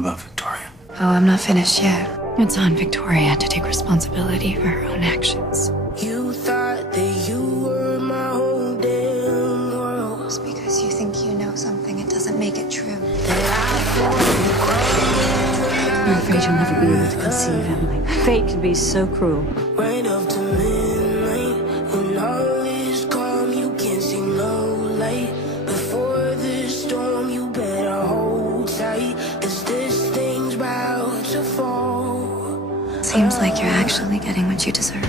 about Victoria? Oh, I'm not finished yet. It's on Victoria to take responsibility for her own actions. You thought that you were my whole damn world. Just because you think you know something, it doesn't make it true. I'm afraid you'll never be able to conceive, Emily. Fate can be so cruel. Right up to midnight, when all is calm, you can't see no light. Before this storm, you better hold tight, 'cause this thing's about to fall. Seems like you're actually getting what you deserve.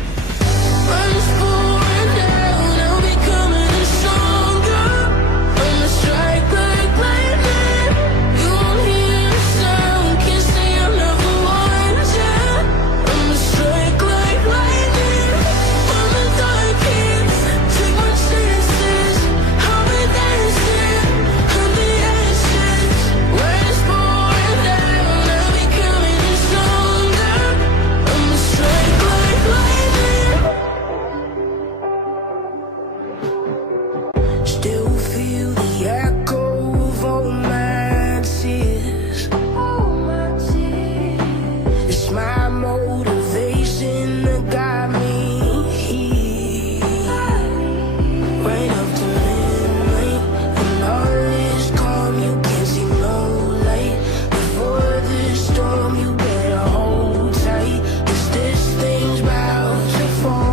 Still feel the echo of all my tears. It's my motivation that got me here. Right up to midnight, when all is calm, you can't see no light. Before this storm, you better hold tight, 'cause this thing's about to fall.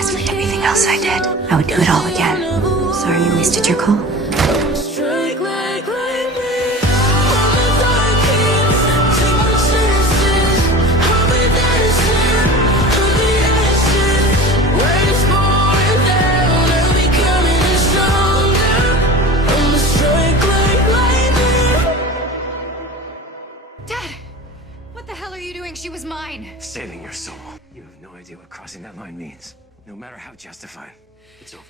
As with everything else I did, I would do it all again. Sorry you wasted your call. Dad! What the hell are you doing? She was mine! Saving your soul. You have no idea what crossing that line means. No matter how justified, it's over.